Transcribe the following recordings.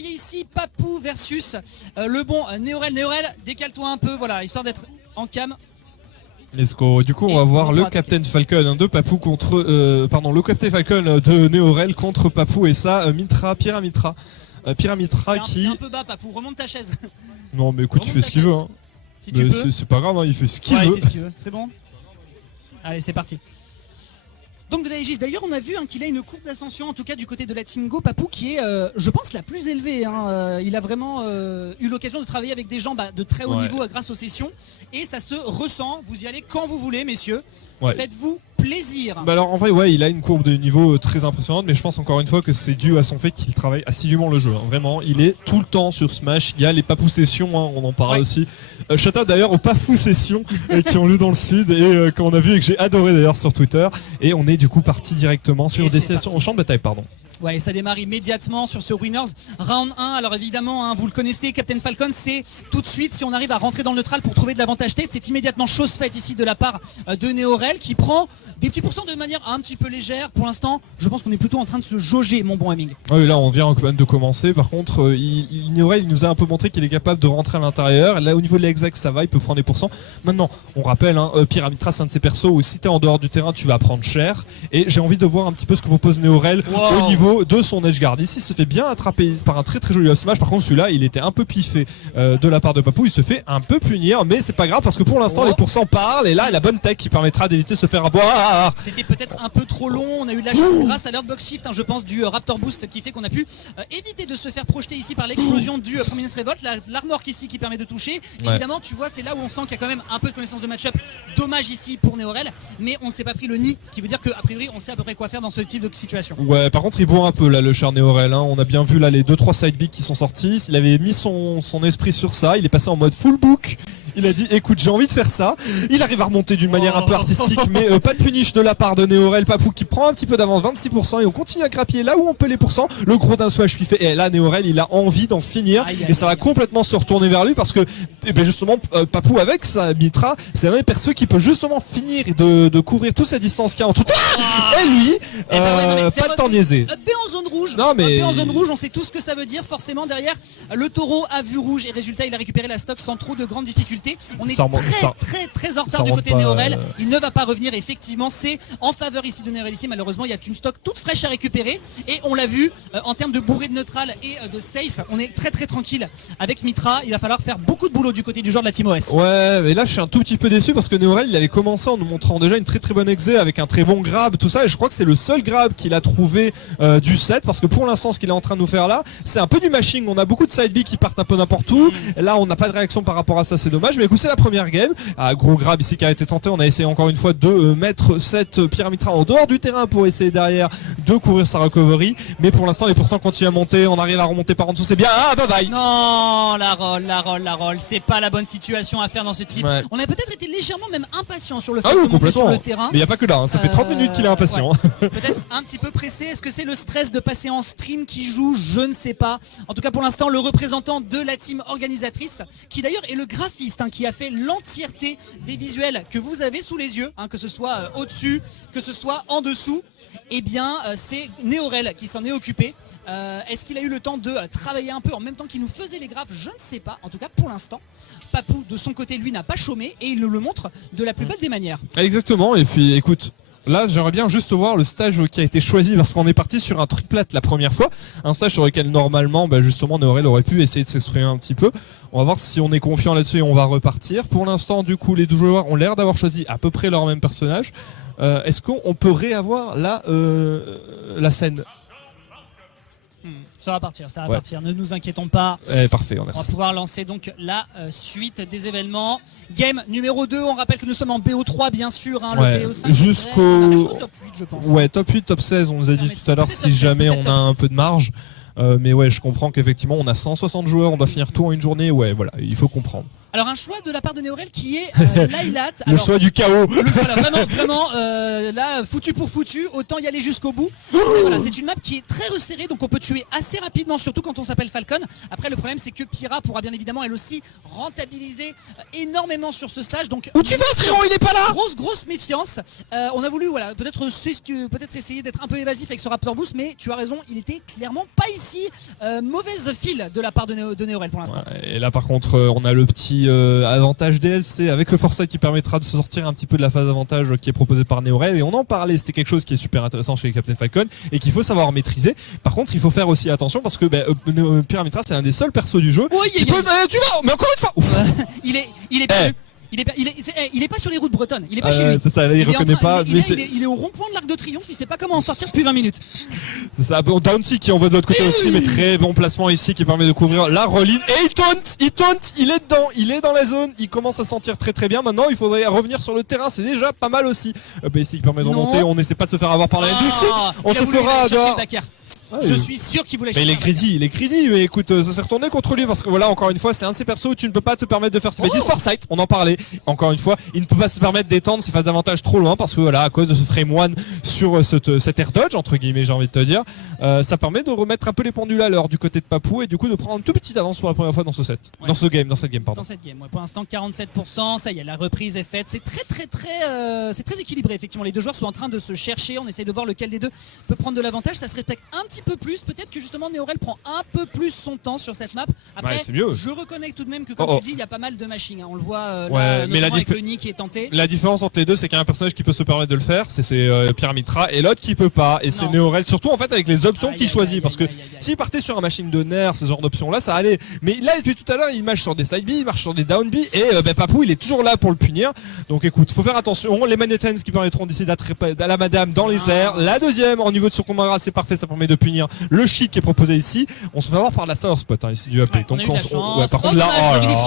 voyez ici Papou versus le bon Néorel. Néorel, décale-toi un peu, voilà, histoire d'être en cam. Let's go. Du coup, on va voir le Captain Falcon de Papou contre, le Captain Falcon de Néorel contre Papou et ça, Pyramitra qui. Un peu bas, Papou, remonte ta chaise. Non, mais écoute, il fait ce qu'il veut. Hein. Si tu peux. C'est pas grave, hein, il fait ce qu'il veut. Il fait ce qu'il veut, c'est bon. Allez, c'est parti. Donc de la Aegis, d'ailleurs on a vu qu'il a une courbe d'ascension, en tout cas du côté de la Team Go, Papou, qui est, je pense, la plus élevée. Il a vraiment eu l'occasion de travailler avec des gens de très haut niveau grâce aux sessions. Et ça se ressent, vous y allez quand vous voulez, messieurs. Faites-vous plaisir. Bah alors en vrai, il a une courbe de niveau très impressionnante, mais je pense encore une fois que c'est dû à son fait qu'il travaille assidûment le jeu. Hein. Vraiment, il est tout le temps sur Smash. Il y a les Papou Sessions, on en parle aussi. Shout out d'ailleurs aux Papou Sessions qui ont lu dans le sud et qu'on a vu et que j'ai adoré d'ailleurs sur Twitter. Et on est du coup parti directement sur des sessions au champ de bataille, pardon. Ouais, ça démarre immédiatement sur ce Winners Round 1. Alors évidemment, vous le connaissez, Captain Falcon, c'est tout de suite, si on arrive à rentrer dans le neutral pour trouver de l'avantage tête, c'est immédiatement chose faite ici de la part de Néorel qui prend des petits pourcents de manière un petit peu légère. Pour l'instant, je pense qu'on est plutôt en train de se jauger, mon bon Hemming. Oui, là on vient de commencer. Par contre, Néorel il nous a un peu montré qu'il est capable de rentrer à l'intérieur. Là au niveau de l'exact, ça va, il peut prendre des pourcents. Maintenant, on rappelle, Pyramitra, c'est un de ces persos où si t'es en dehors du terrain, tu vas prendre cher. Et j'ai envie de voir un petit peu ce que propose Néorel au niveau de son edge guard. Ici, il se fait bien attraper par un très très joli smash. Par contre, celui-là, il était un peu piffé de la part de Papou. Il se fait un peu punir, mais c'est pas grave parce que pour l'instant, les pourcents parlent. Et là, la bonne tech qui permettra d'éviter de se faire avoir. C'était peut-être un peu trop long. On a eu de la chance grâce à l'Earthbox Shift, je pense, du Raptor Boost qui fait qu'on a pu éviter de se faire projeter ici par l'explosion du Prominence Revolt. L'armor ici qui permet de toucher. Évidemment, tu vois, c'est là où on sent qu'il y a quand même un peu de connaissance de match-up. Dommage ici pour Néorel, mais on s'est pas pris le nid, ce qui veut dire qu'a priori, on sait à peu près quoi faire dans ce type de situation. Ouais, par contre, il bourre un peu là, le cher Néorel. On a bien vu là les 2-3 side B qui sont sortis. Il avait mis son esprit sur ça. Il est passé en mode full book. Il a dit écoute, j'ai envie de faire ça. Il arrive à remonter d'une manière un peu artistique, mais pas de punish de la part de Néorel. Papou qui prend un petit peu d'avance, 26%, et on continue à grappiller là où on peut les pourcents. Le gros d'un swash lui fait, et là Néorel il a envie d'en finir, et ça va complètement se retourner vers lui parce que justement Papou avec sa Mitra, c'est un des persos qui peut justement finir de couvrir toute cette distance qu'il y a entre tout. Et lui, pas de temps niaisé. B en zone rouge. Non mais B en zone rouge, on sait tout ce que ça veut dire. Forcément derrière, le taureau a vu rouge et résultat il a récupéré la stock sans trop de grandes difficultés. On est très en retard du côté de Néorel. Il ne va pas revenir. Effectivement, c'est en faveur ici de Néorel. Ici, malheureusement, il y a une stock toute fraîche à récupérer. Et on l'a vu en termes de bourrée de neutral et de safe. On est très tranquille avec Mitra. Il va falloir faire beaucoup de boulot du côté du joueur de la Team OS. Ouais, mais là, je suis un tout petit peu déçu parce que Néorel, il avait commencé en nous montrant déjà une très bonne exé avec un très bon grab, tout ça. Et je crois que c'est le seul grab qu'il a trouvé du set parce que pour l'instant, ce qu'il est en train de nous faire là, c'est un peu du mashing. On a beaucoup de side B qui partent un peu n'importe où. Là, on n'a pas de réaction par rapport à ça, c'est dommage. Mais écoute, c'est la première game. Gros grab ici qui a été tenté. On a essayé encore une fois de mettre cette Pyramitra en dehors du terrain pour essayer derrière de couvrir sa recovery. Mais pour l'instant, les pourcents continuent à monter. On arrive à remonter par en dessous. C'est bien. Ah, bye bye. Non, la roll. C'est pas la bonne situation à faire dans ce type. On a peut-être été légèrement même impatient sur le fait de monter sur le terrain. Mais il n'y a pas que là. Ça fait 30 minutes qu'il est impatient. Peut-être un petit peu pressé. Est-ce que c'est le stress de passer en stream qui joue? Je ne sais pas. En tout cas, pour l'instant, le représentant de la team organisatrice, qui d'ailleurs est le graphiste, qui a fait l'entièreté des visuels que vous avez sous les yeux, que ce soit au-dessus, que ce soit en dessous, eh bien c'est Néorel qui s'en est occupé. Est-ce qu'il a eu le temps de travailler un peu en même temps qu'il nous faisait les graphes? Je ne sais pas. En tout cas, pour l'instant, Papou, de son côté, lui, n'a pas chômé et il nous le montre de la plus belle des manières. Exactement. Et puis, écoute, là, j'aimerais bien juste voir le stage qui a été choisi parce qu'on est parti sur un triplet la première fois. Un stage sur lequel, normalement, justement, Néorel aurait pu essayer de s'exprimer un petit peu. On va voir si on est confiant là-dessus et on va repartir. Pour l'instant, du coup, les deux joueurs ont l'air d'avoir choisi à peu près leur même personnage. Est-ce qu'on peut réavoir la scène? Ça va partir, ne nous inquiétons pas. Parfait, on va pouvoir lancer donc la suite des événements. Game numéro 2, on rappelle que nous sommes en BO3 bien sûr, le BO5 jusqu'au top 8 je pense. Ouais, top 8, top 16, on nous a dit tout à l'heure si jamais on a un peu de marge. Mais ouais, je comprends qu'effectivement on a 160 joueurs, on doit finir tout en une journée, ouais voilà, il faut comprendre. Alors un choix de la part de Néorel qui est Lylat. Le choix du chaos. Voilà, vraiment, là, foutu pour foutu, autant y aller jusqu'au bout. Et voilà, c'est une map qui est très resserrée, donc on peut tuer assez rapidement, surtout quand on s'appelle Falcon. Après, le problème, c'est que Pyra pourra bien évidemment, elle aussi, rentabiliser énormément sur ce stage. Donc, où tu vas, frérot? Il est pas là. Grosse méfiance. On a voulu, voilà, peut-être essayer d'être un peu évasif avec ce Raptor Boost, mais tu as raison, il était clairement pas ici. Mauvaise file de la part de Néorel pour l'instant. Ouais, et là, par contre, on a le petit avantage DLC avec le Foresight qui permettra de se sortir un petit peu de la phase avantage qui est proposée par Néorel, et on en parlait, c'était quelque chose qui est super intéressant chez Captain Falcon et qu'il faut savoir maîtriser. Par contre, il faut faire aussi attention parce que Pyramitra, c'est un des seuls persos du jeu qui peut... tu vas, mais encore une fois il est plus. Il est pas sur les routes bretonnes, il est pas chez lui. C'est ça, là, il reconnaît pas. Il est au rond-point de l'Arc de Triomphe, il sait pas comment en sortir depuis 20 minutes. C'est ça, bon, Downsy qui envoie de l'autre côté aussi, mais très bon placement ici qui permet de couvrir la Rollin. Et il taunt, il est dedans, il est dans la zone, il commence à sentir très très bien. Maintenant, il faudrait revenir sur le terrain, c'est déjà pas mal aussi. Ici qui permet de remonter, on n'essaie pas de se faire avoir par la NDC. On se fera. Je suis sûr qu'il voulait chercher. Il est greedy, mais écoute, ça s'est retourné contre lui parce que voilà, encore une fois, c'est un de ces persos où tu ne peux pas te permettre de faire ces bêtises. Foresight, on en parlait, encore une fois, il ne peut pas se permettre d'étendre ses phases d'avantage trop loin parce que voilà, à cause de ce frame 1 sur cet air dodge, entre guillemets, j'ai envie de te dire, ça permet de remettre un peu les pendules à l'heure du côté de Papou et du coup de prendre une toute petite avance pour la première fois dans ce set. Ouais. Dans cette game, pardon. Dans cette game, ouais, pour l'instant 47%, ça y est, la reprise est faite. C'est très équilibré, effectivement. Les deux joueurs sont en train de se chercher, on essaye de voir lequel des deux peut prendre de l'avantage. Ça se respecte un petit peu plus, peut-être que justement Néorel prend un peu plus son temps sur cette map. Après, je reconnais tout de même que comme tu dis, il y a pas mal de mashing, hein. On le voit là, mais avec le Nick qui est tenté. La différence entre les deux, c'est qu'il y a un personnage qui peut se permettre de le faire, c'est Pyramitra, et l'autre qui peut pas, et c'est Néorel, surtout en fait avec les options qu'il choisit, parce que s'il partait sur un machine de nerfs, ce genre d'options là, ça allait. Mais là, depuis tout à l'heure, il marche sur des side B, il marche sur des down B, et Papou, il est toujours là pour le punir. Donc écoute, faut faire attention. Les manettens qui permettront d'essayer d'attraper la madame dans les airs. La deuxième, en niveau de son combat, c'est parfait, ça permet de punir le shit qui est proposé ici. On se fait avoir par la Sour Spot ici du AP. Donc par contre là,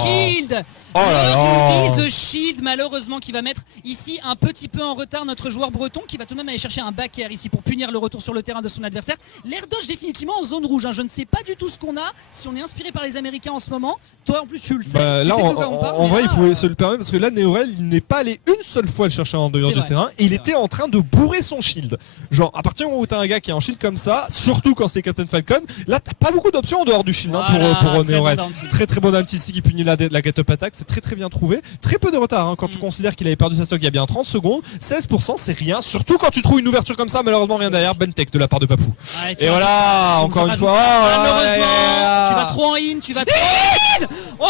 shield. Le shield malheureusement qui va mettre ici un petit peu en retard notre joueur breton qui va tout de même aller chercher un back air ici pour punir le retour sur le terrain de son adversaire. L'air dodge définitivement en zone rouge, hein. Je ne sais pas du tout ce qu'on a, si on est inspiré par les Américains en ce moment. Toi en plus tu le sais. Là en vrai il pouvait se le permettre parce que là Néorel il n'est pas allé une seule fois le chercher en dehors du terrain et il était en train de bourrer son shield. Genre à partir du moment où t'as un gars qui a un shield comme ça, surtout quand c'est Captain Falcon, là t'as pas beaucoup d'options en dehors du shield pour Néorel. Très bon anti ici qui punit la get up attack, c'est très bien trouvé. Très peu de retard quand tu considères qu'il avait perdu sa stock il y a bien 30 secondes. 16% c'est rien, surtout quand tu trouves une ouverture comme ça, malheureusement rien derrière. Bentech de la part de Papou. Et voilà, encore une fois. Malheureusement, tu vas trop en in, tu vas trop en in. Oh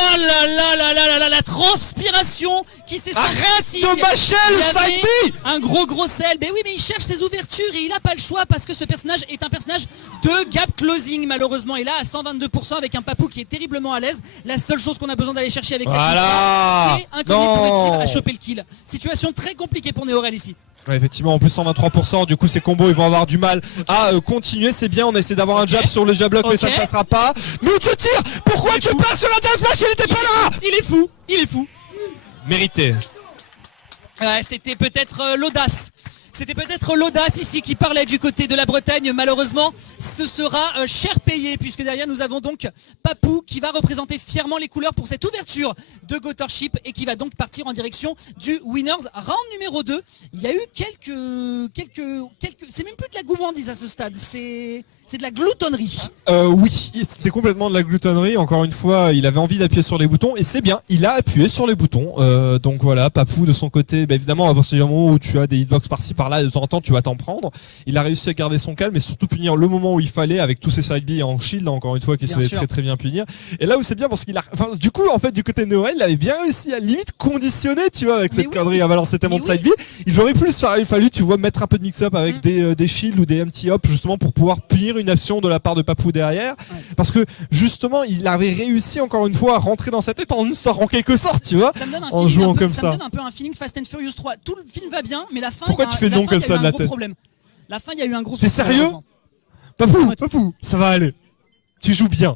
là, la transpiration qui s'est sortie. Arrête de bâcher le side B. Un gros sel. Mais oui, mais il cherche ses ouvertures et il a pas le choix parce que ce personnage est un personnage de gap closing malheureusement. Et là à 122% avec un Papou qui est terriblement à l'aise. La seule chose qu'on a besoin d'aller chercher avec cette c'est un Conny pour réussir à choper le kill. Situation très compliquée pour Néorel ici. Ouais, effectivement, en plus 123%, du coup ces combos ils vont avoir du mal à continuer, c'est bien, on essaie d'avoir un jab sur le jab lock mais ça ne passera pas. Mais où tu tires? Pourquoi tu passes sur la dance match? Il était pas là. Il est fou. Mérité. C'était peut-être l'audace. C'était peut-être l'audace ici qui parlait du côté de la Bretagne. Malheureusement, ce sera cher payé puisque derrière nous avons donc Papou qui va représenter fièrement les couleurs pour cette ouverture de Gothership et qui va donc partir en direction du Winners Round numéro 2. Il y a eu quelques c'est même plus de la gourmandise à ce stade, c'est de la gloutonnerie. Oui, c'était complètement de la gloutonnerie. Encore une fois, il avait envie d'appuyer sur les boutons et c'est bien, il a appuyé sur les boutons. Donc voilà, Papou de son côté, évidemment à partir du moment où tu as des hitbox par-ci par-là, de temps en temps tu vas t'en prendre. Il a réussi à garder son calme et surtout punir le moment où il fallait avec tous ses side B en shield, encore une fois, qui se fait très bien punir. Et là où c'est bien parce qu'il a, du coup en fait du côté de Néorel, il avait bien réussi à limite conditionner, tu vois, avec cette connerie à balancer tellement de side B. Il aurait pu il fallu, tu vois, mettre un peu de mix-up avec des shields ou des empty hop justement pour pouvoir punir une action de la part de Papou derrière, parce que justement il avait réussi encore une fois à rentrer dans sa tête en quelque sorte, tu vois, en jouant comme ça. Ça me donne un peu un feeling Fast and Furious 3. Tout le film va bien, mais la fin. Pourquoi tu fais donc comme ça de la tête? La fin, il y a eu un gros. T'es sérieux? Papou, ça va aller. Tu joues bien.